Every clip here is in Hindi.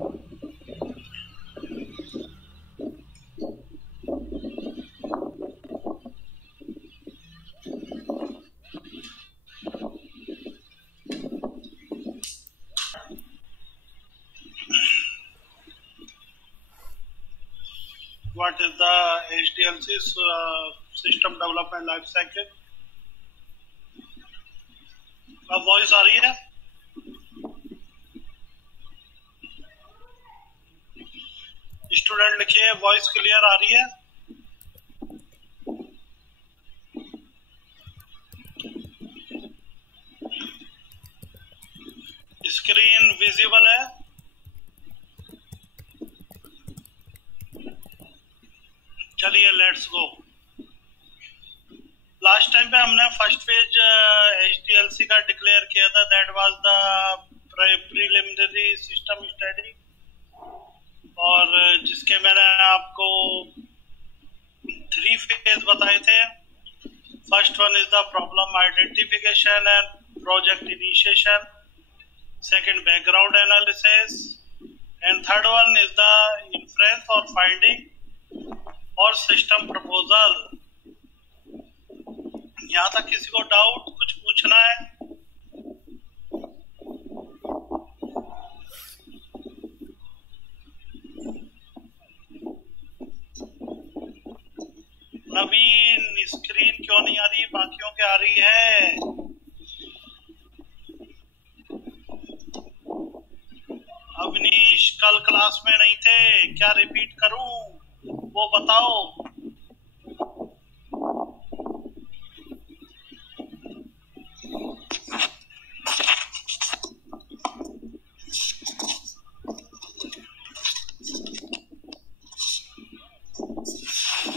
What is the HDLC system development life cycle? अब वॉइस आ रही है? स्टूडेंट लिखिए, वॉइस क्लियर आ रही है? स्क्रीन विजिबल है? चलिए लेट्स गो। लास्ट टाइम पे हमने फर्स्ट पेज HDLC का डिक्लेयर किया था, that was the preliminary system study, और जिसके मैंने आपको 3 फेज बताए थे। First one is the problem identification and project initiation, second background analysis, and third one is the inference और फाइंडिंग और सिस्टम प्रपोजल। यहाँ तक किसी को डाउट, कुछ पूछना है? नवीन, स्क्रीन क्यों नहीं आ रही? बाकियों के आ रही है। अवनीश कल क्लास में नहीं थे, क्या रिपीट करूं वो बताओ।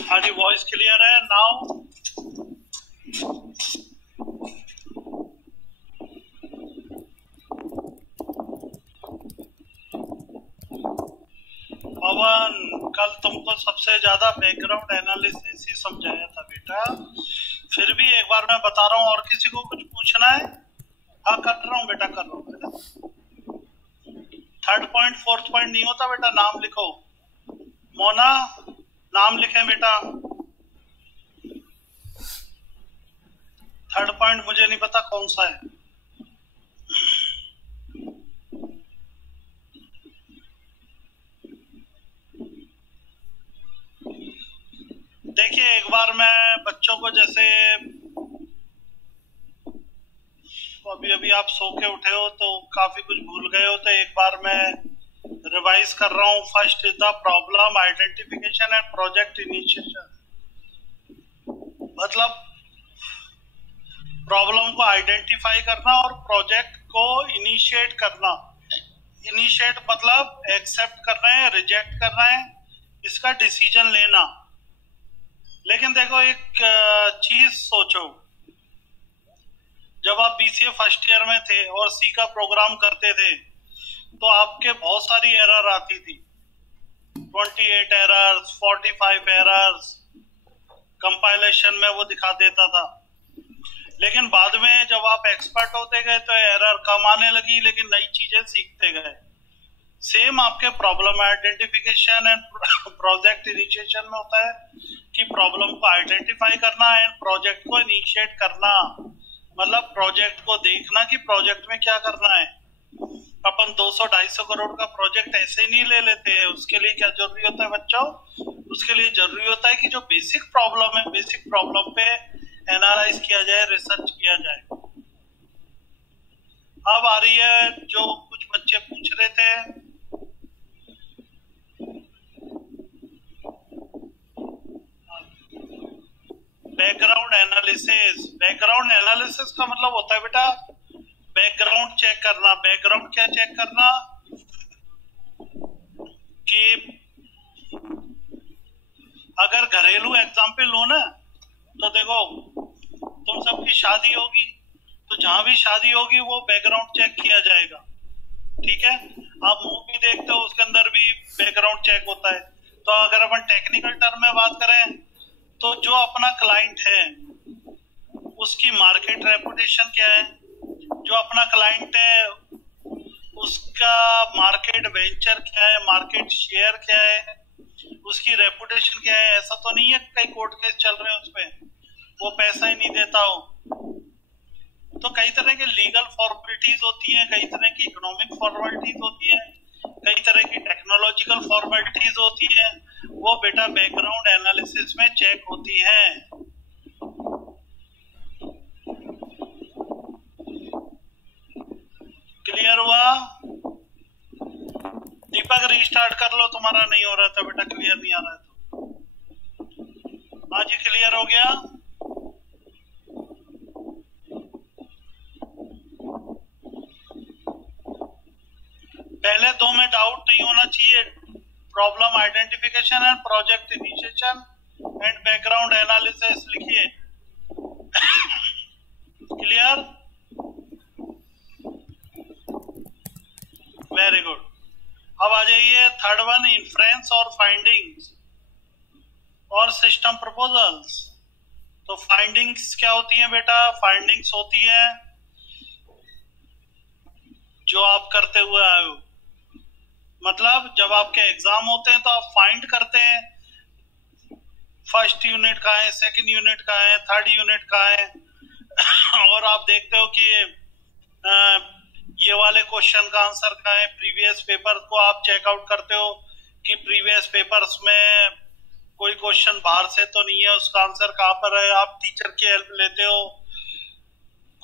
हमारी वॉइस क्लियर है नाउ? पवन, कल तुमको सबसे ज्यादा बैकग्राउंड एनालिसिस ही समझाया था बेटा, फिर भी एक बार मैं बता रहा हूँ। और किसी को कुछ पूछना है? हाँ कर रहा हूँ बेटा, कर रहा हूँ बेटा। 3rd पॉइंट 4th पॉइंट नहीं होता बेटा, नाम लिखो। मोना नाम लिखे बेटा। 3rd पॉइंट मुझे नहीं पता कौन सा है। देखिए एक बार मैं बच्चों को, जैसे अभी अभी आप सो के उठे हो तो काफी कुछ भूल गए हो, तो एक बार मैं रिवाइज कर रहा हूँ। First is the problem identification and project initiation. मतलब प्रॉब्लम को आइडेंटिफाई करना और प्रोजेक्ट को इनिशिएट करना। इनिशिएट मतलब एक्सेप्ट करना है, रिजेक्ट करना है, इसका डिसीजन लेना। लेकिन देखो एक चीज सोचो, जब आप BCA फर्स्ट ईयर में थे और C का प्रोग्राम करते थे तो आपके बहुत सारी एरर आती थी, 28 एरर्स, 45 एरर्स कंपाइलेशन में वो दिखा देता था। लेकिन बाद में जब आप एक्सपर्ट होते गए तो एरर कम आने लगी, लेकिन नई चीजें सीखते गए। सेम आपके problem identification and project initiation में होता है कि प्रॉब्लम को आइडेंटिफाई करना एंड प्रोजेक्ट को इनिशिएट करना। मतलब प्रोजेक्ट को देखना कि प्रोजेक्ट में क्या करना है। अपन 200-250 करोड़ का प्रोजेक्ट ऐसे ही नहीं ले लेते हैं। उसके लिए क्या जरूरी होता है बच्चों? उसके लिए जरूरी होता है कि जो बेसिक प्रॉब्लम है, बेसिक प्रॉब्लम पे एनालाइज किया जाए, रिसर्च किया जाए। अब आ रही है जो कुछ बच्चे पूछ रहे थे, बैकग्राउंड एनालिसिस। बैकग्राउंड एनालिसिस का मतलब होता है बेटा बैकग्राउंड चेक करना। बैकग्राउंड क्या चेक करना? कि अगर घरेलू एग्जाम्पल लो ना, तो देखो तुम सबकी शादी होगी तो जहां भी शादी होगी वो बैकग्राउंड चेक किया जाएगा, ठीक है। आप मूवी देखते हो उसके अंदर भी बैकग्राउंड चेक होता है। तो अगर अपन टेक्निकल टर्म में बात करें तो जो अपना क्लाइंट है उसकी मार्केट रेपुटेशन क्या है, जो अपना क्लाइंट है उसका मार्केट वेंचर क्या है, मार्केट शेयर क्या है, उसकी रेपुटेशन क्या है। ऐसा तो नहीं है कई कोर्ट केस चल रहे हैं उसपे वो पैसा ही नहीं देता हो। तो कई तरह के लीगल फॉर्मेलिटीज होती हैं, कई तरह की इकोनॉमिक फॉर्मेलिटीज होती है, कई तरह की टेक्नोलॉजिकल फॉर्मेलिटीज होती है, वो बेटा बैकग्राउंड एनालिसिस में चेक होती हैं। क्लियर हुआ? दीपक रीस्टार्ट कर लो, तुम्हारा नहीं हो रहा था बेटा, क्लियर नहीं आ रहा था। हाँ जी, क्लियर हो गया। पहले दो में डाउट नहीं होना चाहिए। Problem identification and project initiation and background analysis लिखिए। क्लियर? Very good. अब आ जाइए थर्ड वन, इन्फ्रेंस और फाइंडिंग्स और सिस्टम प्रपोजल्स। तो फाइंडिंग्स क्या होती है बेटा? फाइंडिंग्स होती है जो आप करते हुए आए हो। मतलब जब आपके एग्जाम होते हैं तो आप फाइंड करते हैं फर्स्ट यूनिट का है, सेकंड यूनिट का है, थर्ड यूनिट का है और आप देखते हो कि ये वाले क्वेश्चन का आंसर का है। प्रीवियस पेपर को आप चेकआउट करते हो कि प्रीवियस पेपर्स में कोई क्वेश्चन बाहर से तो नहीं है, उसका आंसर कहाँ पर है। आप टीचर की हेल्प लेते हो,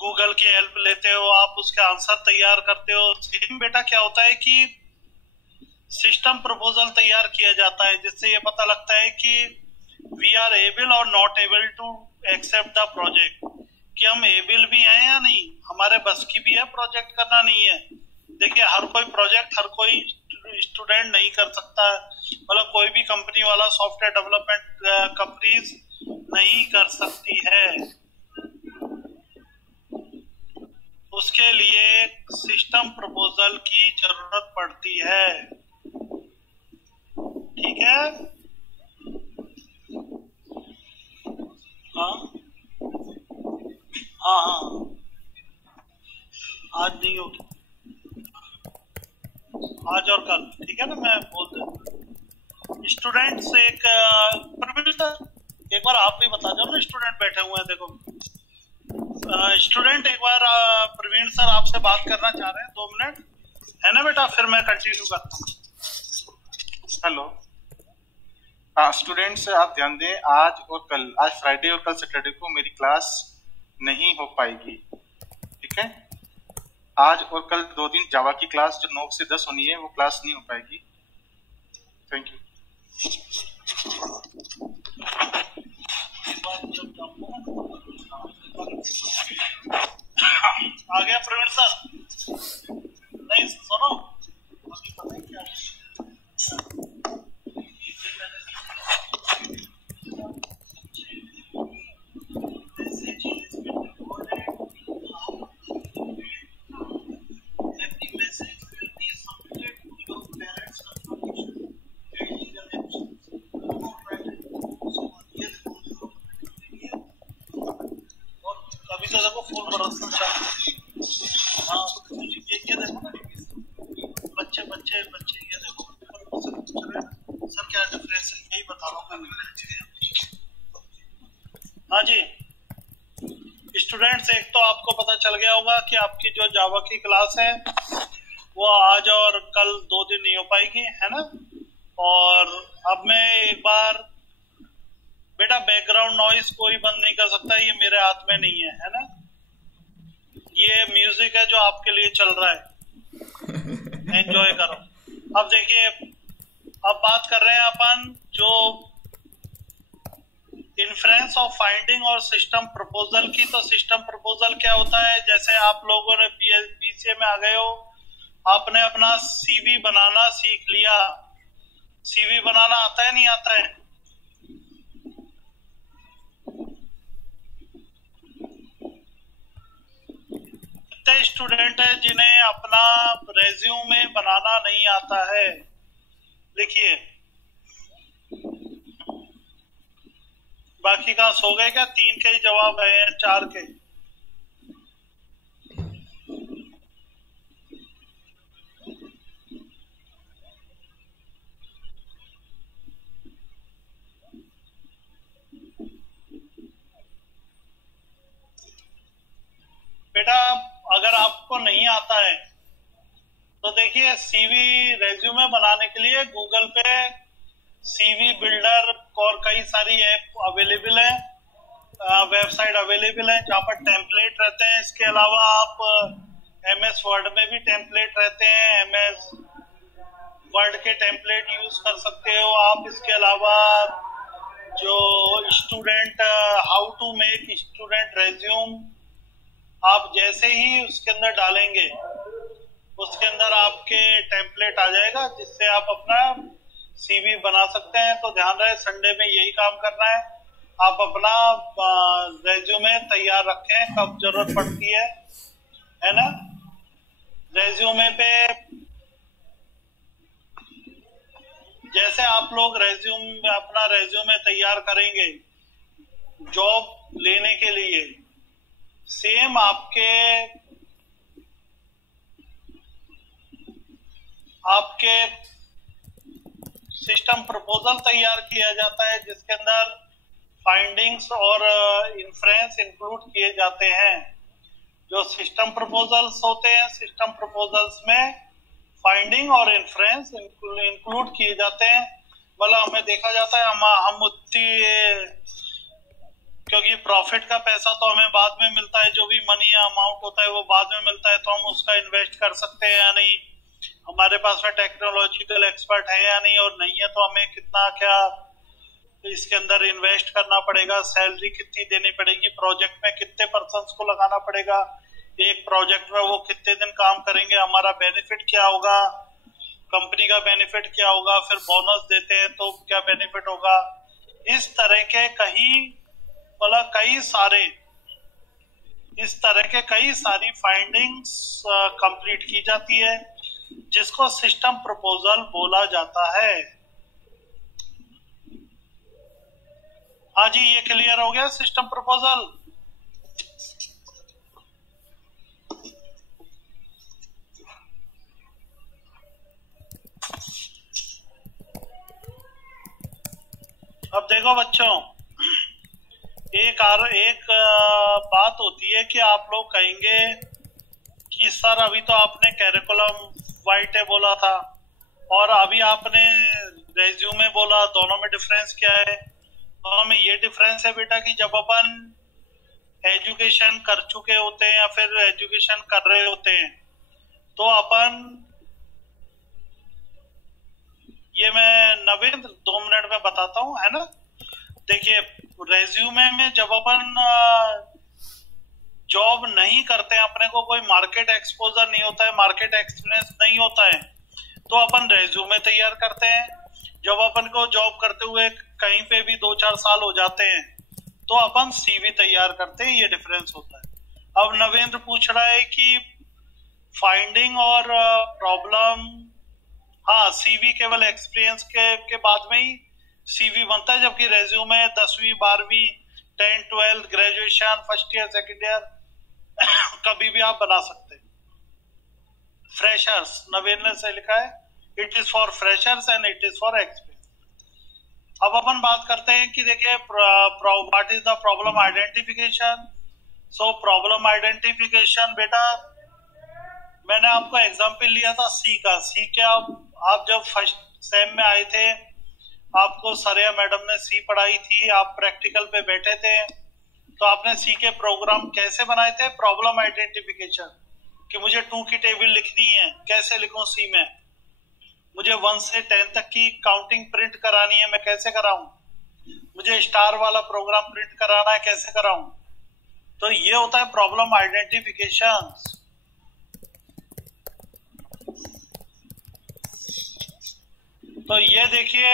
गूगल की हेल्प लेते हो, आप उसके आंसर तैयार करते हो। सेम बेटा क्या होता है कि सिस्टम प्रपोजल तैयार किया जाता है, जिससे ये पता लगता है कि वी आर एबल और not able to accept the project, कि हम एबल भी हैं या नहीं, हमारे बस की भी है प्रोजेक्ट करना, नहीं है। देखिए हर कोई प्रोजेक्ट हर कोई स्टूडेंट नहीं कर सकता, मतलब कोई भी कंपनी वाला सॉफ्टवेयर डेवलपमेंट कंपनीज नहीं कर सकती है। उसके लिए सिस्टम प्रपोजल की जरूरत पड़ती है। ठीक है? हाँ हाँ हाँ, आज नहीं होगी, आज और कल, ठीक है ना, मैं बोल देता। स्टूडेंट्स एक प्रवीण सर, एक बार आप भी बता दो ना, स्टूडेंट बैठे हुए हैं देखो। स्टूडेंट एक बार प्रवीण सर आपसे बात करना चाह रहे हैं, 2 मिनट है ना बेटा, फिर मैं कंटिन्यू करता हूँ। हेलो। हाँ स्टूडेंट्स, आप ध्यान दें, आज और कल, आज फ्राइडे और कल सैटरडे को मेरी क्लास नहीं हो पाएगी, ठीक है। आज और कल 2 दिन जावा की क्लास जो 9 से 10 होनी है वो क्लास नहीं हो पाएगी। Thank you. आ गया प्रवीण सर? नहीं सुनो, पता है क्या एक तो आपको पता चल गया होगा कि आपकी जो जावा की क्लास है वो आज और कल 2 दिन नहीं हो पाएगी, है ना। और अब मैं एक बार बेटा, बैकग्राउंड नॉइस कोई बंद नहीं कर सकता, ये मेरे हाथ में नहीं है ना। ये म्यूजिक है जो आपके लिए चल रहा है, एंजॉय करो। अब देखिए, अब बात कर रहे हैं अपन जो इन्फ्रेंस ऑफ फाइंडिंग और सिस्टम प्रपोजल की। तो सिस्टम प्रपोजल क्या होता है? जैसे आप लोगों ने बीसीए में आ गए हो, आपने अपना सीवी बनाना सीख लिया। सीवी बनाना आता है नहीं आता है? कितने स्टूडेंट है जिन्हें अपना रेज्यूमे बनाना नहीं आता है? लिखिए। बाकी कहाँ सो गए क्या? 3 के ही जवाब है, 4 के। आपको नहीं आता है तो देखिए सीवी रेज्यूमे बनाने के लिए गूगल पे सीवी बिल्डर और कई सारी ऐप अवेलेबल है, वेबसाइट अवेलेबल है जहाँ पर टेम्पलेट रहते हैं। इसके अलावा आप MS वर्ड में भी टेम्पलेट रहते हैं, MS वर्ड के टेम्पलेट यूज कर सकते हो आप। इसके अलावा जो student how to make student resume, आप जैसे ही उसके अंदर डालेंगे उसके अंदर आपके टेम्पलेट आ जाएगा जिससे आप अपना CV बना सकते हैं। तो ध्यान रहे संडे में यही काम करना है, आप अपना रेज्यूमे तैयार रखें, कब जरूरत पड़ती है ना। रेज्यूमे पे जैसे आप लोग अपना रेज्यूमे तैयार करेंगे जॉब लेने के लिए, सेम आपके सिस्टम प्रपोजल तैयार किया जाता है जिसके अंदर फाइंडिंग्स और इन्फ्रेंस इंक्लूड किए जाते हैं। जो सिस्टम प्रपोजल्स होते हैं, सिस्टम प्रपोजल्स में फाइंडिंग और इन्फ्रेंस इंक्लूड किए जाते हैं। मतलब हमें देखा जाता है हम उतनी, क्योंकि प्रॉफिट का पैसा तो हमें बाद में मिलता है, जो भी मनी या अमाउंट होता है वो बाद में मिलता है, तो हम उसका इन्वेस्ट कर सकते हैं या नहीं, हमारे पास में टेक्नोलॉजिकल एक्सपर्ट है या नहीं, और नहीं है तो हमें कितना क्या इसके अंदर इन्वेस्ट करना पड़ेगा, सैलरी कितनी देनी पड़ेगी, प्रोजेक्ट में कितने पर्सन्स को लगाना पड़ेगा, एक प्रोजेक्ट में वो कितने दिन काम करेंगे, हमारा बेनिफिट क्या होगा, कंपनी का बेनिफिट क्या होगा, फिर बोनस देते हैं तो क्या बेनिफिट होगा। इस तरह के कई सारी फाइंडिंग्स कंप्लीट की जाती है जिसको सिस्टम प्रपोजल बोला जाता है। हाँ जी, ये क्लियर हो गया सिस्टम प्रपोजल। अब देखो बच्चों, एक बात होती है कि आप लोग कहेंगे कि सर अभी तो आपने कैरिकुलम वाइटे बोला था और अभी आपने रेज्यूमे बोला, दोनों में डिफरेंस क्या है। दोनों में ये डिफरेंस है बेटा कि जब अपन एजुकेशन कर चुके होते हैं या फिर एजुकेशन कर रहे होते हैं तो अपन, ये मैं नवीन 2 मिनट में बताता हूँ, है ना। देखिए रेज्यूमे में जब अपन जॉब नहीं करते हैं, अपने को कोई मार्केट एक्सपोजर नहीं होता है, मार्केट एक्सपीरियंस नहीं होता है, तो अपन रेज्यूमे तैयार करते हैं। जब अपन को जॉब करते हुए कहीं पे भी 2-4 साल हो जाते हैं तो अपन CV तैयार करते हैं, ये डिफरेंस होता है। अब नवेंद्र पूछ रहा है कि फाइंडिंग और प्रॉब्लम, हाँ CV केवल एक्सपीरियंस के बाद में ही CV बनता है, जबकि रेज्यूमे 10वीं 12वीं 10 12 graduation first year second year कभी भी आप बना सकते हैं। फ्रेशर्स नवीन से लिखा है, it is for freshers and it is for experience. अब अपन बात करते हैं कि देखिए what is the problem identification. So problem identification बेटा, मैंने आपको एग्जांपल लिया था सी का। सी क्या, आप जब फर्स्ट सेम में आए थे आपको सरिया मैडम ने सी पढ़ाई थी, आप प्रैक्टिकल पे बैठे थे तो आपने सी के प्रोग्राम कैसे बनाए थे, प्रॉब्लम आइडेंटिफिकेशन, कि मुझे 2 की टेबल लिखनी है, कैसे लिखूं सी में, मुझे 1 से 10 तक की काउंटिंग प्रिंट करानी है, मैं कैसे कराऊं, मुझे स्टार वाला प्रोग्राम प्रिंट कराना है, कैसे कराऊं। तो ये होता है प्रॉब्लम आइडेंटिफिकेशन। तो ये देखिए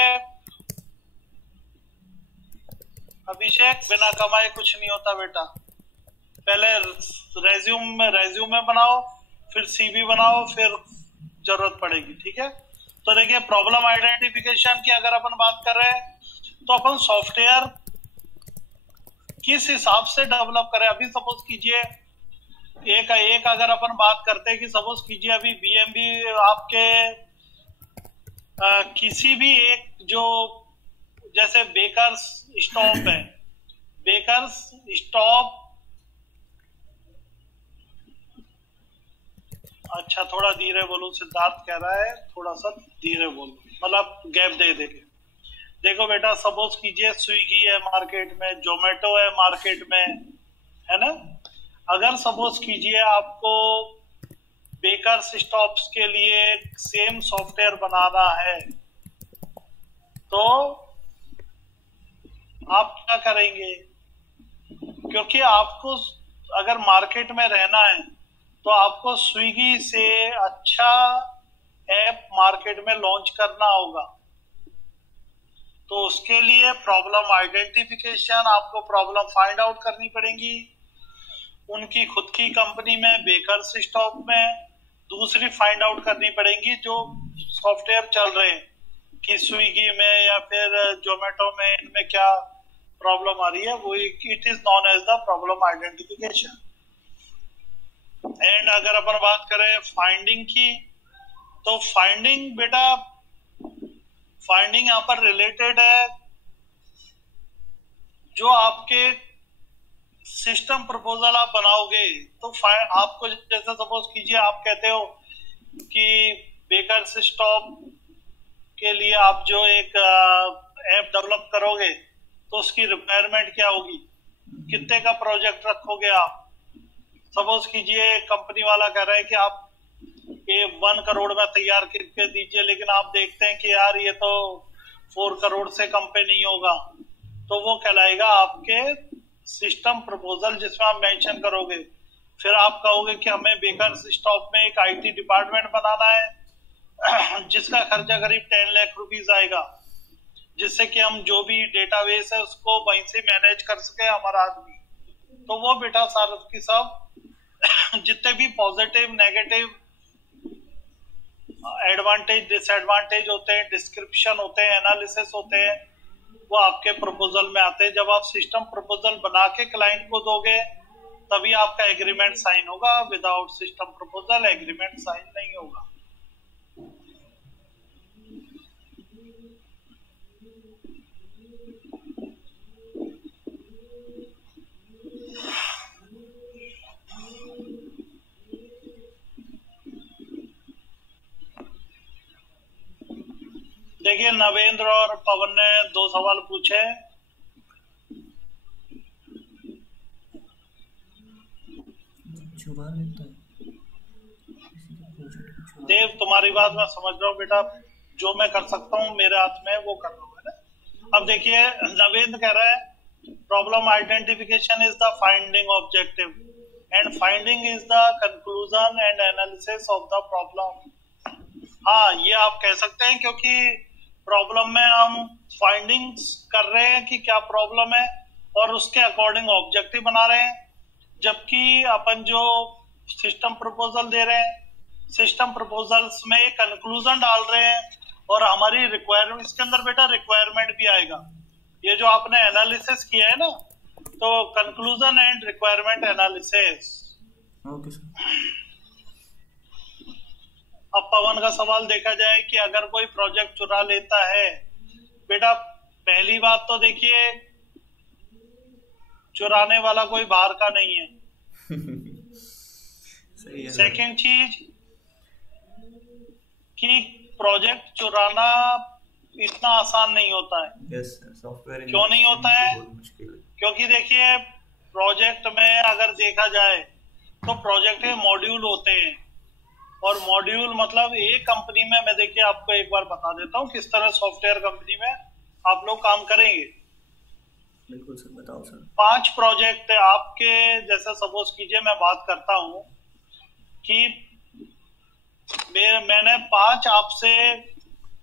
अभिषेक, बिना कमाए कुछ नहीं होता बेटा, पहले रेज्यूमे बनाओ, फिर CV बनाओ, फिर जरूरत पड़ेगी, ठीक है। तो देखिए प्रॉब्लम आइडेंटिफिकेशन की अगर अपन बात कर रहे हैं तो अपन सॉफ्टवेयर किस हिसाब से डेवलप करें। अभी सपोज कीजिए एक अगर अपन बात करते हैं कि सपोज कीजिए अभी BMB आपके किसी भी एक, जो जैसे बेकर्स स्टॉप है, बेकर्स स्टॉप अच्छा, थोड़ा धीरे बोलो, सिद्धार्थ कह रहा है थोड़ा सा धीरे बोलो, मतलब गैप दे दे के। देखो बेटा, सपोज कीजिए स्विगी है मार्केट में, जोमेटो है मार्केट में, है ना। अगर सपोज कीजिए आपको बेकर्स स्टॉप्स के लिए सेम सॉफ्टवेयर बनाना है, तो आप क्या करेंगे? क्योंकि आपको अगर मार्केट में रहना है तो आपको स्विगी से अच्छा ऐप मार्केट में लॉन्च करना होगा। तो उसके लिए प्रॉब्लम आइडेंटिफिकेशन, आपको प्रॉब्लम फाइंड आउट करनी पड़ेगी उनकी खुद की कंपनी में, बेकर्स स्टॉप में। दूसरी फाइंड आउट करनी पड़ेगी जो सॉफ्टवेयर चल रहे हैं कि स्विगी में या फिर जोमेटो में, इनमें क्या प्रॉब्लम आ रही है, वो it is known as the problem identification. And अगर अपन बात करें फाइंडिंग की, तो फाइंडिंग बेटा, फाइंडिंग यहाँ पर रिलेटेड है जो आपके सिस्टम प्रपोजल आप बनाओगे। तो आपको जैसे सपोज कीजिए आप कहते हो कि बेकर्स स्टॉप के लिए आप जो एक ऐप डेवलप करोगे, तो उसकी रिक्वायरमेंट क्या होगी, कितने का प्रोजेक्ट रखोगे आप। सपोज कीजिए कंपनी वाला कह रहा है कि आप ये 1 करोड़ में तैयार करके दीजिए, लेकिन आप देखते हैं कि यार ये तो 4 करोड़ से कम पे नहीं होगा, तो वो कहलाएगा आपके सिस्टम प्रपोजल, जिसमें आप मेंशन करोगे। फिर आप कहोगे कि हमें बेकर्स स्टॉप में एक आईटी डिपार्टमेंट बनाना है जिसका खर्चा करीब 10 लाख रुपीस आएगा, जिससे कि हम जो भी डेटाबेस है उसको वहीं से मैनेज कर सके हमारा आदमी। तो वो बेटा सारे की सब जितने भी पॉजिटिव नेगेटिव एडवांटेज डिसएडवांटेज होते हैं, डिस्क्रिप्शन होते हैं, एनालिसिस होते हैं, वो आपके प्रपोजल में आते हैं। जब आप सिस्टम प्रपोजल बना के क्लाइंट को दोगे तभी आपका एग्रीमेंट साइन होगा। Without system proposal agreement sign नहीं होगा। देखिए, नवेंद्र और पवन ने 2 सवाल पूछे। देव, तुम्हारी बात मैं समझ रहा हूँ बेटा, जो मैं कर सकता हूँ मेरे हाथ में वो कर रहा हूँ ना। अब देखिए, नवेंद्र कह रहा है problem identification is the finding objective and finding is the conclusion and analysis of the problem. हाँ, ये आप कह सकते हैं, क्योंकि प्रॉब्लम में हम फाइंडिंग्स कर रहे हैं कि क्या प्रॉब्लम है और उसके अकॉर्डिंग ऑब्जेक्टिव बना रहे हैं। जबकि अपन जो सिस्टम प्रपोजल दे रहे हैं, सिस्टम प्रपोजल्स में एक कंक्लूजन डाल रहे हैं और हमारी रिक्वायरमेंट, इसके अंदर बेटा रिक्वायरमेंट भी आएगा। ये जो आपने एनालिसिस किया है ना, तो conclusion and requirement analysis. Okay sir. अब पवन का सवाल देखा जाए कि अगर कोई प्रोजेक्ट चुरा लेता है, बेटा पहली बात तो देखिए, चुराने वाला कोई बाहर का नहीं है। सेकंड चीज कि प्रोजेक्ट चुराना इतना आसान नहीं होता है। सॉफ्टवेयर क्यों नहीं होता है? क्योंकि देखिए, प्रोजेक्ट में अगर देखा जाए तो प्रोजेक्ट के मॉड्यूल होते हैं, और मॉड्यूल मतलब एक कंपनी में, मैं देखिए आपको एक बार बता देता हूँ किस तरह सॉफ्टवेयर कंपनी में आप लोग काम करेंगे। बिल्कुल सर, बताओ सर। 5 प्रोजेक्ट आपके, जैसे सपोज कीजिए मैं बात करता हूँ कि मैंने 5 आपसे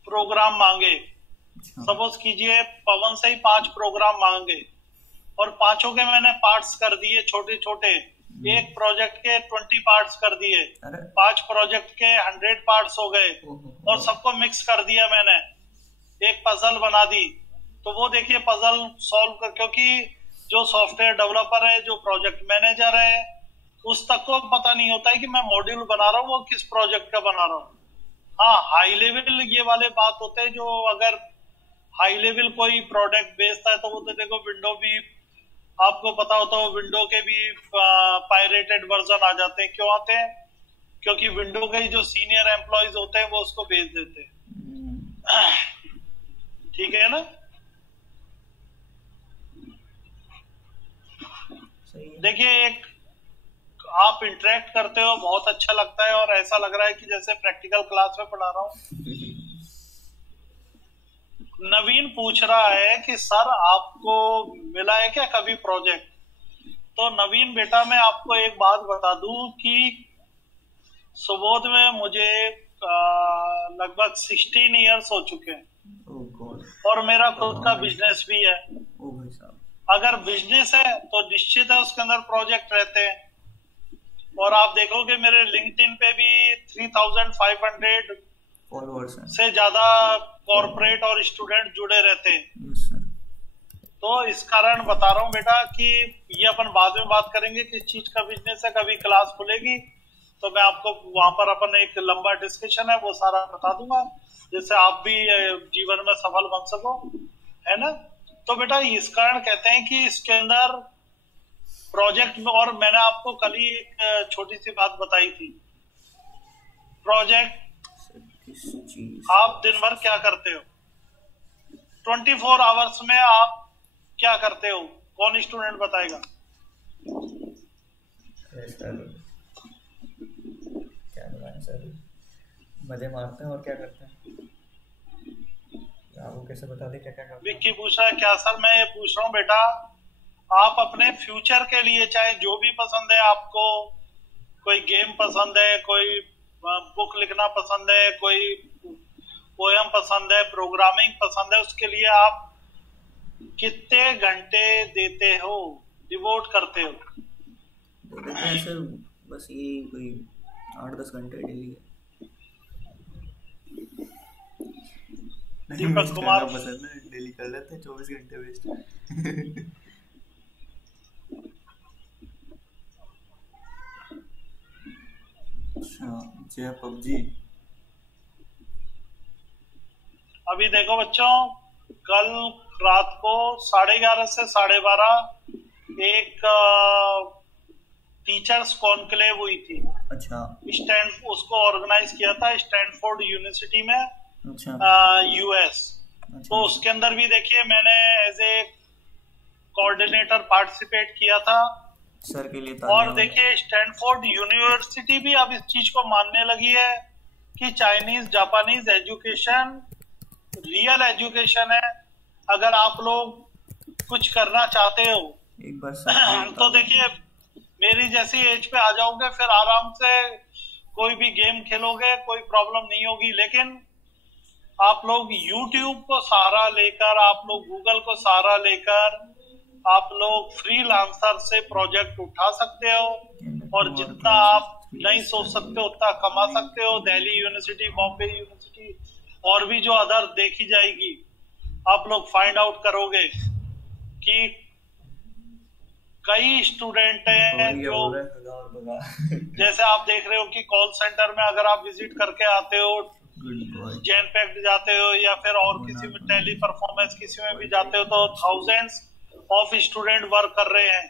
प्रोग्राम मांगे। सपोज कीजिए पवन से ही 5 प्रोग्राम मांगे और 5 के मैंने पार्ट्स कर दिए छोटे छोटे। एक प्रोजेक्ट के 20 पार्ट्स कर दिए, 5 प्रोजेक्ट के 100 पार्ट्स हो गए और सबको मिक्स कर दिया मैंने, एक पजल बना दी। तो वो देखिए पजल सॉल्व कर, क्योंकि जो सॉफ्टवेयर डेवलपर है, जो प्रोजेक्ट मैनेजर है, उस तक को पता नहीं होता है कि मैं मॉड्यूल बना रहा हूँ वो किस प्रोजेक्ट का बना रहा हूँ। हाँ, हाई लेवल ये वाले बात होते हैं, जो अगर हाई लेवल कोई प्रोडक्ट बेचता है तो वो तो देखो, विंडो भी आपको पता हो तो विंडो के भी पायरेटेड वर्जन आ जाते हैं। क्यों आते हैं? क्योंकि विंडो के जो सीनियर एम्प्लॉयज होते हैं वो उसको भेज देते हैं। ठीक है ना? देखिए, एक आप इंटरेक्ट करते हो, बहुत अच्छा लगता है और ऐसा लग रहा है कि जैसे प्रैक्टिकल क्लास में पढ़ा रहा हूँ। नवीन पूछ रहा है कि सर आपको मिला है क्या कभी प्रोजेक्ट? तो नवीन बेटा, मैं आपको एक बात बता दूं कि सुबोध में मुझे लगभग 16 इयर्स हो चुके हैं और मेरा खुद का बिजनेस भी है। अगर बिजनेस है तो निश्चित है उसके अंदर प्रोजेक्ट रहते हैं। और आप देखोगे मेरे लिंक्डइन पे भी 3500 फॉलोअर्स से ज्यादा कॉर्पोरेट और स्टूडेंट जुड़े रहते हैं। तो इस कारण बता रहा हूँ बेटा कि ये अपन बाद में बात करेंगे किस चीज का बिजनेस है। कभी क्लास खुलेगी तो मैं आपको वहां पर अपन एक लंबा डिस्कशन है वो सारा बता दूंगा, जिससे आप भी जीवन में सफल बन सको, है ना? तो बेटा इस कारण कहते हैं कि इसके अंदर प्रोजेक्ट में, और मैंने आपको कल ही एक छोटी सी बात बताई थी, प्रोजेक्ट आप दिन भर क्या करते हो, 24 आवर्स में आप क्या करते हो? कौन स्टूडेंट बताएगा? क्या बताएं सर, मजे मारते हैं और क्या करते हैं? आपको कैसे बता दें क्या क्या करते हैं? विक्की पूछ रहा है क्या सर? मैं ये पूछ रहा हूँ बेटा, आप अपने फ्यूचर के लिए चाहे जो भी पसंद है आपको, कोई गेम पसंद है, कोई बुक लिखना पसंद है, कोई पोयम पसंद है, प्रोग्रामिंग पसंद है, उसके लिए आप कितने घंटे देते हो, डिवोट करते हो? देते हैं सर, बस ये कोई 8-10 घंटे डेली। दीपक कुमार पसंद है, डेली कर लेते हैं 24 घंटे वेस्ट। अच्छा, पबजी। अभी देखो बच्चों, कल रात को 11:30 से 12:30 एक टीचर्स कॉन्क्लेव हुई थी। अच्छा। उसको ऑर्गेनाइज किया था स्टैनफोर्ड यूनिवर्सिटी में, अच्छा। यूएस। अच्छा। तो उसके अंदर भी देखिए मैंने एज ए कोऑर्डिनेटर पार्टिसिपेट किया था सर के लिए। और देखिए स्टैनफोर्ड यूनिवर्सिटी भी अब इस चीज को मानने लगी है कि Chinese Japanese education real education है। अगर आप लोग कुछ करना चाहते हो एक बार तो देखिए मेरी जैसी एज पे आ जाओगे, फिर आराम से कोई भी गेम खेलोगे, कोई प्रॉब्लम नहीं होगी। लेकिन आप लोग YouTube को सहारा लेकर, आप लोग गूगल को सहारा लेकर, आप लोग फ्रीलांसर से प्रोजेक्ट उठा सकते हो और जितना आप नहीं सोच सकते उतना कमा सकते हो। दिल्ली यूनिवर्सिटी, बॉम्बे यूनिवर्सिटी और भी जो अदर देखी जाएगी, आप लोग फाइंड आउट करोगे कि कई स्टूडेंट हैं जो जैसे आप देख रहे हो कि कॉल सेंटर में अगर आप विजिट करके आते हो, जैन पैक्ट जाते हो या फिर और किसी में टेली परफॉर्मेंस किसी में भी जाते हो, तो थाउजेंड्स ऑफ स्टूडेंट वर्क कर रहे हैं।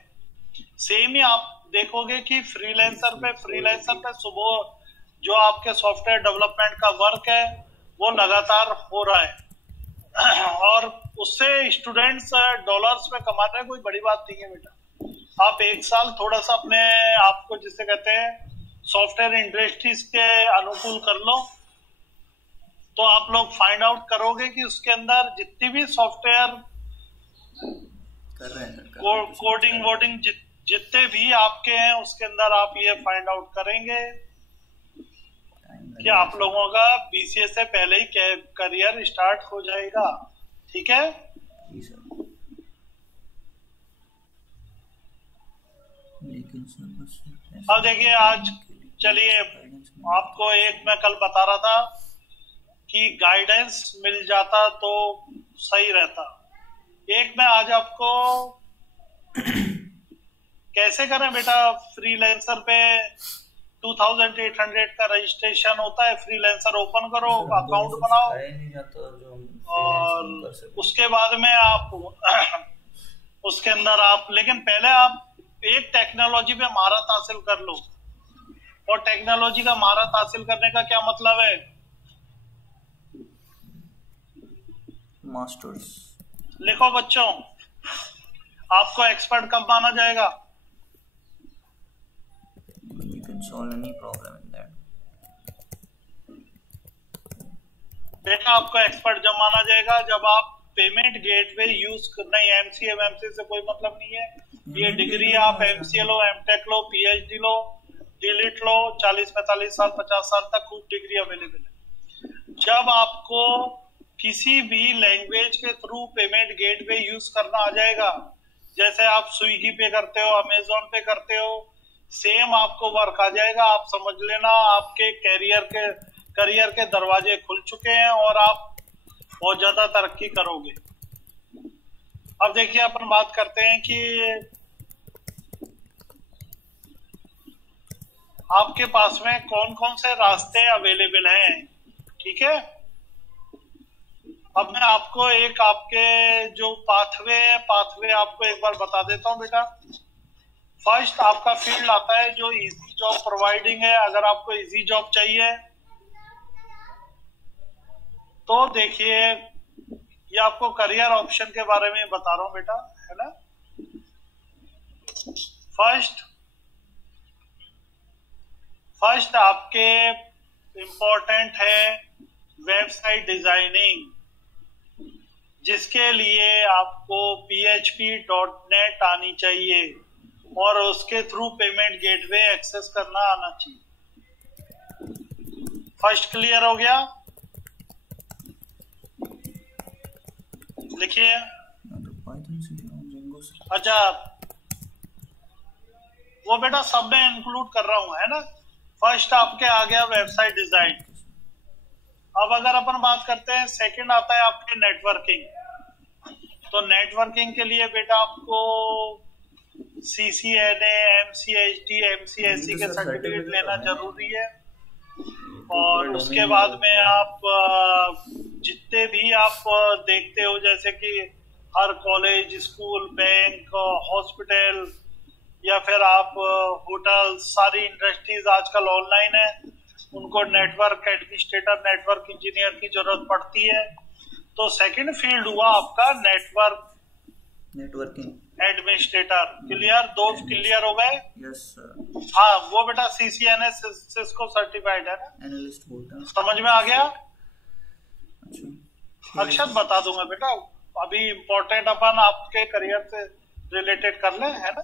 सेम ही आप देखोगे कि फ्रीलांसर पे सुबह जो आपके सॉफ्टवेयर डेवलपमेंट का वर्क है वो लगातार हो रहा है और उससे स्टूडेंट्स डॉलर्स में कमा रहे हैं। कोई बड़ी बात नहीं है बेटा। आप एक साल थोड़ा सा अपने आप को जिसे कहते हैं सॉफ्टवेयर इंडस्ट्रीज के अनुकूल कर लो, तो आप लोग फाइंड आउट करोगे कि उसके अंदर जितनी भी सॉफ्टवेयर कर रहे हैं कोडिंग वोडिंग जितने भी आपके हैं उसके अंदर आप ये फाइंड आउट करेंगे कि आप लोगों का BCA से पहले ही करियर स्टार्ट हो जाएगा। ठीक है? अब देखिए आज चलिए आपको एक मैं कल बता रहा था कि गाइडेंस मिल जाता तो सही रहता। एक मैं आज आपको कैसे करें बेटा, फ्रीलांसर पे 2800 का रजिस्ट्रेशन होता है। फ्रीलांसर ओपन करो, अकाउंट बनाओ और उसके बाद में आप उसके अंदर आप, लेकिन पहले आप एक टेक्नोलॉजी पे महारत हासिल कर लो। और टेक्नोलॉजी का महारत हासिल करने का क्या मतलब है? मास्टर्स। लिखो बच्चों, आपको एक्सपर्ट कब माना जाएगा? You can solve any problem in that. बेटा आपको एक्सपर्ट जब माना जाएगा जब आप पेमेंट गेटवे यूज नहीं, एमसीए से कोई मतलब नहीं है। ये डिग्री आप एमसीए लो, एमटेक लो, पीएचडी लो, डीलिट लो, 40-45 साल 50 साल तक खूब डिग्री अवेलेबल है। जब आपको किसी भी लैंग्वेज के थ्रू पेमेंट गेटवे यूज करना आ जाएगा, जैसे आप स्विगी पे करते हो, अमेजोन पे करते हो, सेम आपको वर्क आ जाएगा। आप समझ लेना आपके करियर के दरवाजे खुल चुके हैं और आप बहुत ज्यादा तरक्की करोगे। अब देखिए अपन बात करते हैं कि आपके पास में कौन कौन से रास्ते अवेलेबल हैं। ठीक है, अब मैं आपको एक आपके जो पाथवे आपको एक बार बता देता हूं बेटा। फर्स्ट आपका फील्ड आता है जो इजी जॉब प्रोवाइडिंग है। अगर आपको इजी जॉब चाहिए तो देखिए, ये आपको करियर ऑप्शन के बारे में बता रहा हूं बेटा, है ना। फर्स्ट आपके इंपॉर्टेंट है वेबसाइट डिजाइनिंग, जिसके लिए आपको PHP.NET आनी चाहिए और उसके थ्रू पेमेंट गेटवे एक्सेस करना आना चाहिए। फर्स्ट क्लियर हो गया? लिखिए। अच्छा, वो बेटा सब में इंक्लूड कर रहा हूं, है ना। फर्स्ट आपके आ गया वेबसाइट डिजाइन। अब अगर अपन बात करते हैं, सेकंड आता है आपके नेटवर्किंग। तो नेटवर्किंग के लिए बेटा आपको CCNA, MCHD, MCSE के सर्टिफिकेट लेना जरूरी है। और उसके बाद में आप जितने भी आप देखते हो, जैसे कि हर कॉलेज, स्कूल, बैंक, हॉस्पिटल या फिर आप होटल, सारी इंडस्ट्रीज आजकल ऑनलाइन है, उनको नेटवर्क एडमिनिस्ट्रेटर, नेटवर्क इंजीनियर की जरूरत पड़ती है। तो सेकंड फील्ड हुआ आपका नेटवर्किंग एडमिनिस्ट्रेटर। क्लियर? दो क्लियर हो गए? Yes sir. हाँ, वो बेटा CCNA सिस्को सर्टिफाइड है ना, एनालिस्ट बोलता है। समझ में आ गया? अच्छा, अक्षर बता दूंगा बेटा, अभी इम्पोर्टेंट अपन आपके करियर से रिलेटेड कर ले, है ना।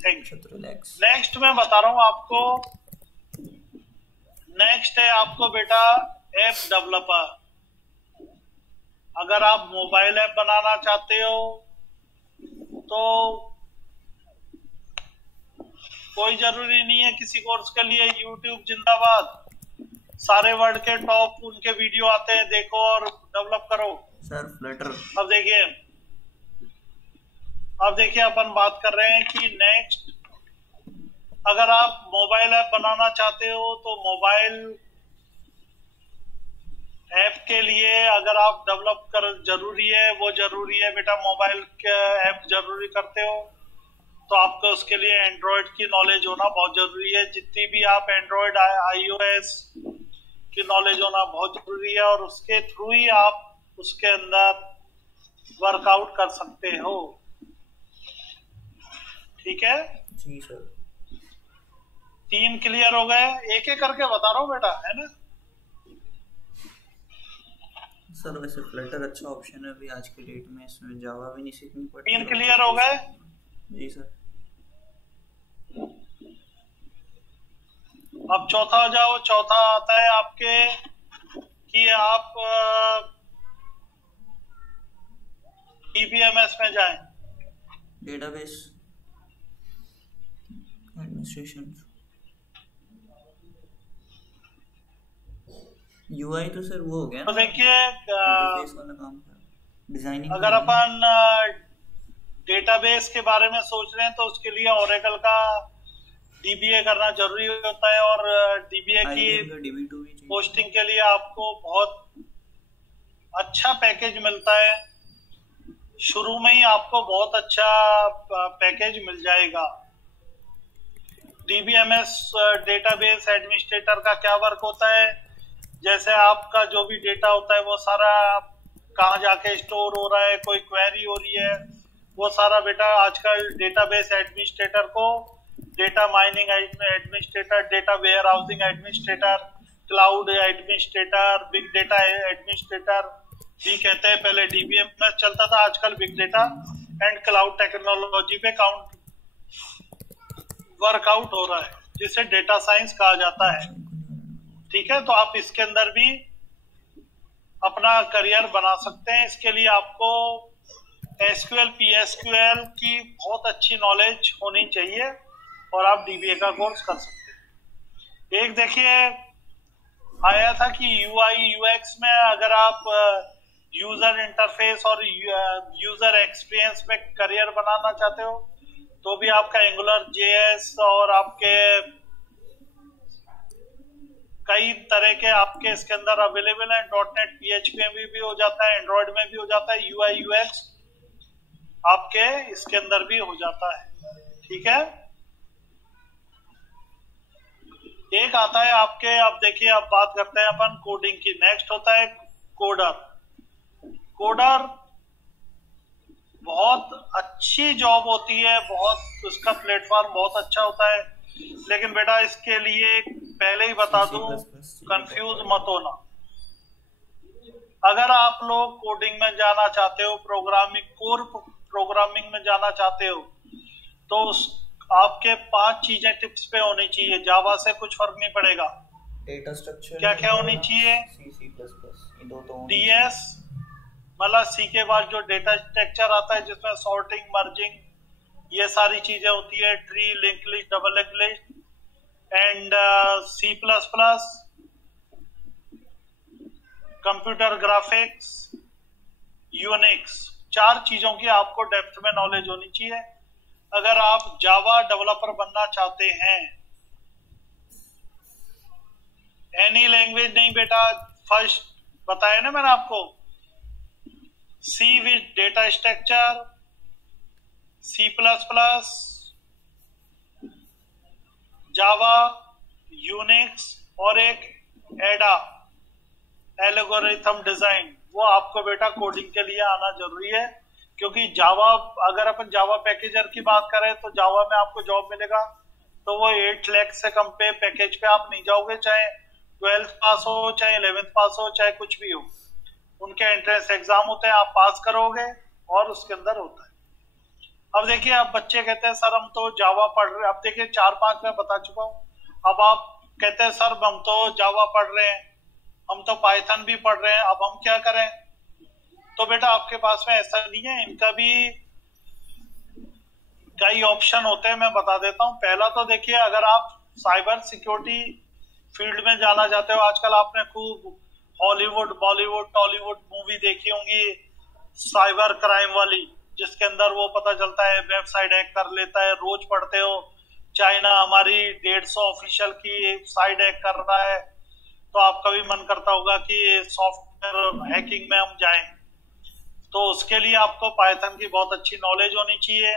Thank you. नेक्स्ट मैं बता रहा हूँ आपको, नेक्स्ट है आपको बेटा ऐप डेवलपर। अगर आप मोबाइल ऐप बनाना चाहते हो तो कोई जरूरी नहीं है किसी कोर्स के लिए। यूट्यूब जिंदाबाद, सारे वर्ल्ड के टॉप उनके वीडियो आते हैं, देखो और डेवलप करो सर। फ्लटर। अब देखिए अपन बात कर रहे हैं कि नेक्स्ट, अगर आप मोबाइल ऐप बनाना चाहते हो तो मोबाइल ऐप के लिए अगर आप डेवलप कर जरूरी है, वो जरूरी है बेटा। मोबाइल के ऐप जरूरी करते हो तो आपको उसके लिए एंड्रॉयड की नॉलेज होना बहुत जरूरी है। जितनी भी आप एंड्रॉयड, iOS की नॉलेज होना बहुत जरूरी है, और उसके थ्रू ही आप उसके अंदर वर्कआउट कर सकते हो। ठीक है जी सर। 3 क्लियर हो गए? एक एक करके बता रहा हूँ बेटा, है ना। सर वैसे फ्लटर अच्छा ऑप्शन है अभी आज के डेट में, इसमें जावा भी नहीं सीखनी पड़ती। 3 क्लियर हो गए? जी सर। अब चौथा आ जाओ। चौथा आता है आपके कि आप DBMS में जाएं, डेटाबेस एडमिनिस्ट्रेशन। UI तो सर वो हो गया। तो देखिए, इंटरफेस वाला काम है, डिजाइनिंग। अगर अपन डेटाबेस के बारे में सोच रहे हैं तो उसके लिए ओरेकल का DBA करना जरूरी होता है, और DBA की पोस्टिंग के लिए आपको बहुत अच्छा पैकेज मिलता है। शुरू में ही आपको बहुत अच्छा पैकेज मिल जाएगा। DBMS डेटाबेस एडमिनिस्ट्रेटर का क्या वर्क होता है, जैसे आपका जो भी डेटा होता है वो सारा कहाँ जाके स्टोर हो रहा है, कोई क्वेरी हो रही है, वो सारा बेटा आजकल डेटाबेस एडमिनिस्ट्रेटर को data mining administrator, data warehousing administrator, cloud administrator, big data administrator भी कहते हैं। पहले DBMS चलता था, आजकल big data and cloud technology पे वर्कआउट हो रहा है, जिसे डेटा साइंस कहा जाता है। ठीक है, तो आप इसके अंदर भी अपना करियर बना सकते हैं। इसके लिए आपको SQL PSQL की बहुत अच्छी नॉलेज होनी चाहिए और आप DBA का कोर्स कर सकते हैं। एक देखिए आया था कि UI UX में अगर आप यूजर इंटरफेस और यूजर एक्सपीरियंस में करियर बनाना चाहते हो तो भी आपका एंगुलर JS और आपके कई तरह के आपके इसके अंदर अवेलेबल है। .NET PHP में भी हो जाता है, एंड्रॉइड में भी हो जाता है, UI UX आपके इसके अंदर भी हो जाता है। ठीक है, एक आता है आपके, अब देखिए अब बात करते हैं अपन कोडिंग की। नेक्स्ट होता है कोडर। कोडर बहुत अच्छी जॉब होती है, बहुत उसका प्लेटफॉर्म बहुत अच्छा होता है, लेकिन बेटा इसके लिए पहले ही बता दूं, कंफ्यूज मत होना। अगर आप लोग कोडिंग में जाना चाहते हो, कोर प्रोग्रामिंग में जाना चाहते हो, तो आपके 5 चीजें टिप्स पे होनी चाहिए। जावा से कुछ फर्क नहीं पड़ेगा। डेटा स्ट्रक्चर क्या क्या होनी चाहिए? C++, ये दो तो DS मतलब C के बाद जो डेटा स्ट्रक्चर आता है जिसमें सॉर्टिंग, मर्जिंग, ये सारी चीजें होती है, tree, link list, double link list, and C++, computer graphics, Unix. 4 चीजों की आपको डेप्थ में नॉलेज होनी चाहिए अगर आप जावा डेवलपर बनना चाहते हैं। एनी लैंग्वेज नहीं बेटा, फर्स्ट बताया ना मैंने आपको, C with data structure, C++, Java, Unix और एक एडा एल्गोरिथम डिजाइन, वो आपको बेटा कोडिंग के लिए आना जरूरी है। क्योंकि जावा, अगर अपन जावा पैकेजर की बात करें तो जावा में आपको जॉब मिलेगा तो वो 8 लाख से कम पे पैकेज पे आप नहीं जाओगे, चाहे 12th पास हो, चाहे 11th पास हो, चाहे कुछ भी हो। उनके एंट्रेंस एग्जाम होते हैं, आप पास करोगे और उसके अंदर होता है। अब देखिए, अब बच्चे कहते हैं सर हम तो जावा पढ़ रहे हैं। अब देखिए 4-5 मैं बता चुका हूँ। अब आप कहते हैं सर हम तो जावा पढ़ रहे हैं, हम तो पाइथन भी पढ़ रहे हैं, अब हम क्या करें? तो बेटा आपके पास में ऐसा नहीं है, इनका भी कई ऑप्शन होते हैं, मैं बता देता हूँ। पहला तो देखिए, अगर आप साइबर सिक्योरिटी फील्ड में जाना चाहते हो, आजकल आपने खूब हॉलीवुड, बॉलीवुड, टॉलीवुड मूवी देखी होंगी साइबर क्राइम वाली, जिसके अंदर वो पता चलता है वेबसाइट हैक कर लेता है। रोज पढ़ते हो चाइना हमारी 150 ऑफिशियल की साइट हैक कर रहा है, तो आपका भी मन करता होगा कि सॉफ्टवेयर हैकिंग में हम जाएं। तो उसके लिए आपको पाइथन की बहुत अच्छी नॉलेज होनी चाहिए।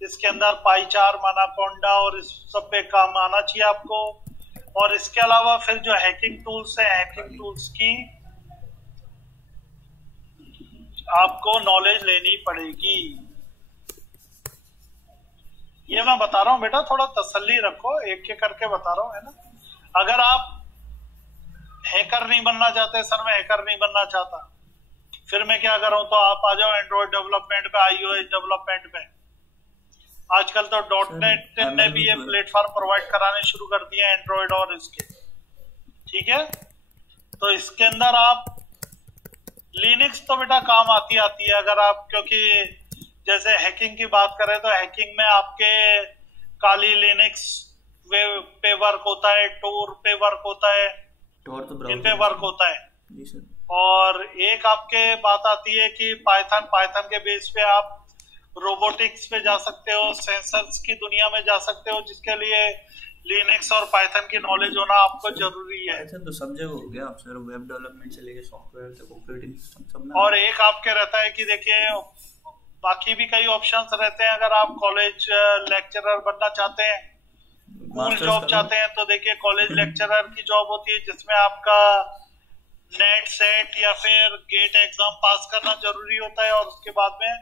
इसके अंदर पाईचार, मानाकोंडा और इस सब पे काम आना चाहिए आपको। और इसके अलावा फिर जो हैकिंग टूल्स है, हैकिंग टूल्स की आपको नॉलेज लेनी पड़ेगी। ये मैं बता रहा हूँ बेटा, थोड़ा तसल्ली रखो, एक एक करके बता रहा हूँ, है ना। अगर आप हैकर नहीं बनना चाहते, सर मैं हैकर नहीं बनना चाहता, फिर मैं क्या कर रहा हूं, तो आप आ जाओ एंड्रॉइड डेवलपमेंट पे, iOS डेवलपमेंट पे। आजकल तो .NET ने भी ये प्लेटफॉर्म प्रोवाइड कराने शुरू कर दिए हैं, एंड्रॉइड और इसके। ठीक है, तो इसके अंदर आप लिनक्स तो बेटा काम आती है अगर आप, क्योंकि जैसे हैकिंग की बात करें तो हैकिंग में आपके काली लिनक्स पे वर्क होता है, टोर पे वर्क होता है, इन पे वर्क होता है। जी सर। और एक आपके बात आती है कि पाइथन के बेस पे आप रोबोटिक्स पे जा सकते हो, सेंसर्स की दुनिया में जा सकते हो, जिसके लिए लिनक्स और पाइथन की नॉलेज होना आपको जरूरी है। पाइथन तो सब जगह हो गया आप सर, वेब डेवलपमेंट से लेके सॉफ्टवेयर तक, ऑपरेटिंग सिस्टम सब में। और एक आपके रहता है कि देखिए बाकी भी कई ऑप्शंस रहते हैं, अगर आप कॉलेज लेक्चरर बनना चाहते हैं स्कूल जॉब चाहते हैं तो देखिए कॉलेज लेक्चरर की जॉब होती है जिसमें आपका नेट सेट या फिर गेट एग्जाम पास करना जरूरी होता है और उसके बाद में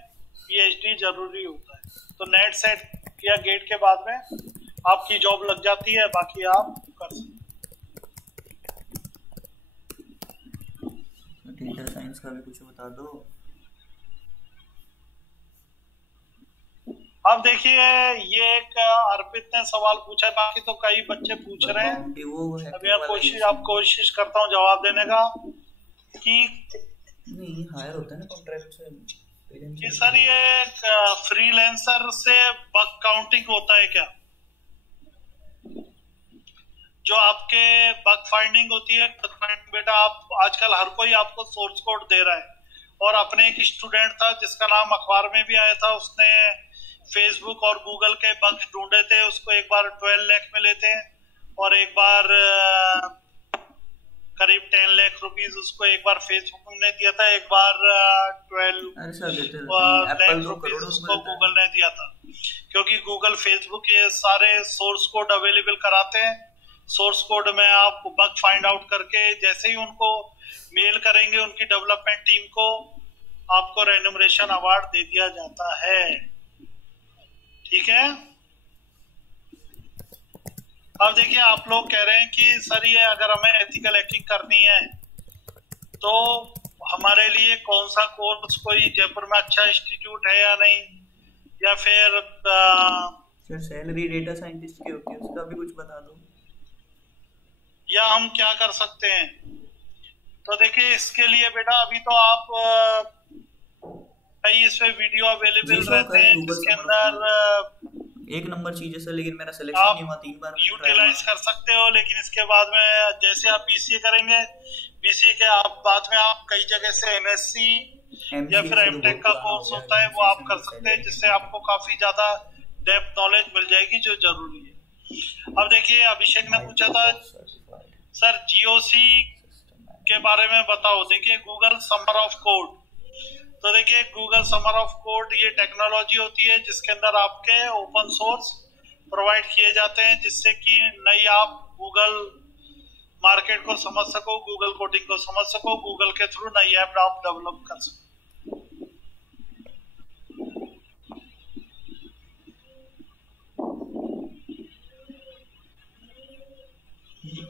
पीएचडी जरूरी होता है। तो नेट सेट या गेट के बाद में आपकी जॉब लग जाती है, बाकी आप कर सकते। डेटा साइंस का भी कुछ बता दो। अब देखिए ये एक अर्पित ने सवाल पूछा, बाकी तो कई बच्चे पूछ रहे हैं। अभी आप कोशिश करता हूँ जवाब देने का कि नहीं हायर होता है ना कॉन्ट्रैक्ट से कि सर ये फ्रीलांसर से बग काउंटिंग होता है क्या? जो आपके बग फाइंडिंग होती है बेटा, आप आजकल हर कोई आपको सोर्स कोड दे रहा है। और अपने एक स्टूडेंट था जिसका नाम अखबार में भी आया था, उसने फेसबुक और गूगल के बग्स ढूंढे थे, उसको एक बार 12 लाख मिले थे और एक बार करीब 10 लाख रुपीस उसको एक बार फेसबुक ने दिया था, एक बार 12 लाख रुपीस उसको गूगल ने दिया था। क्योंकि गूगल फेसबुक ये सारे सोर्स कोड अवेलेबल कराते हैं। सोर्स कोड में आप बग फाइंड आउट करके जैसे ही उनको मेल करेंगे उनकी डेवलपमेंट टीम को, आपको रेन्यूमरेशन अवार्ड दे दिया जाता है। ठीक है। अब देखिए आप लोग कह रहे हैं कि सर ये अगर हमें एथिकल हैकिंग करनी है तो हमारे लिए कौन सा कोर्स, कोई जयपुर में अच्छा इंस्टीट्यूट है या नहीं, या फिर सर सैलरी डेटा साइंटिस्ट की होती है उसका भी कुछ बता दो, या हम क्या कर सकते हैं। तो देखिए इसके लिए बेटा अभी तो आप कई इस पे वीडियो अवेलेबल रहते हैं जिसके अंदर एक नंबर चीज है सर, लेकिन मेरा सिलेक्शन नहीं हुआ 3 बार यूटिलाइज कर सकते हो। लेकिन इसके बाद में जैसे आप बीसीए करेंगे, बीसीए के आप बाद में आप कई जगह से एमएससी या फिर एमटेक का कोर्स होता है वो आप कर सकते हैं, जिससे आपको काफी ज्यादा डेप्थ नॉलेज मिल जाएगी जो जरूरी है। अब देखिए अभिषेक ने पूछा था सर जीओसी के बारे में बताओ। देखिए गूगल समर ऑफ कोड, तो देखिए गूगल समर ऑफ कोड ये टेक्नोलॉजी होती है जिसके अंदर आपके ओपन सोर्स प्रोवाइड किए जाते हैं, जिससे कि नई आप गूगल मार्केट को समझ सको, गूगल कोडिंग को समझ सको, गूगल के थ्रू नई ऐप आप डेवलप कर सको।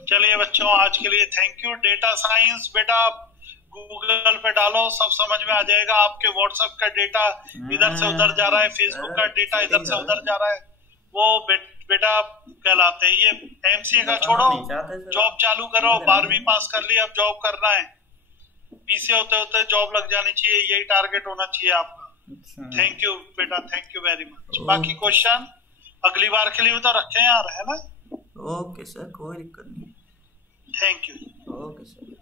चलिए बच्चों आज के लिए थैंक यू। डेटा साइंस बेटा गूगल पे डालो, सब समझ में आ जाएगा। आपके व्हाट्सएप का डेटा इधर से उधर जा रहा है, फेसबुक का डेटा इधर से उधर जा रहा है, वो बेटा कहलाते हैं। ये एमसीए का छोड़ो, जॉब चालू करो। 12वीं पास कर ली, अब जॉब करना है। पीसी होते होते जॉब लग जानी चाहिए, यही टारगेट होना चाहिए आपका। थैंक यू बेटा, थैंक यू वेरी मच। बाकी क्वेश्चन अगली बार के लिए तो रखे यार, है ना? ओके सर, कोई दिक्कत नहीं। Thank you. Okay sir.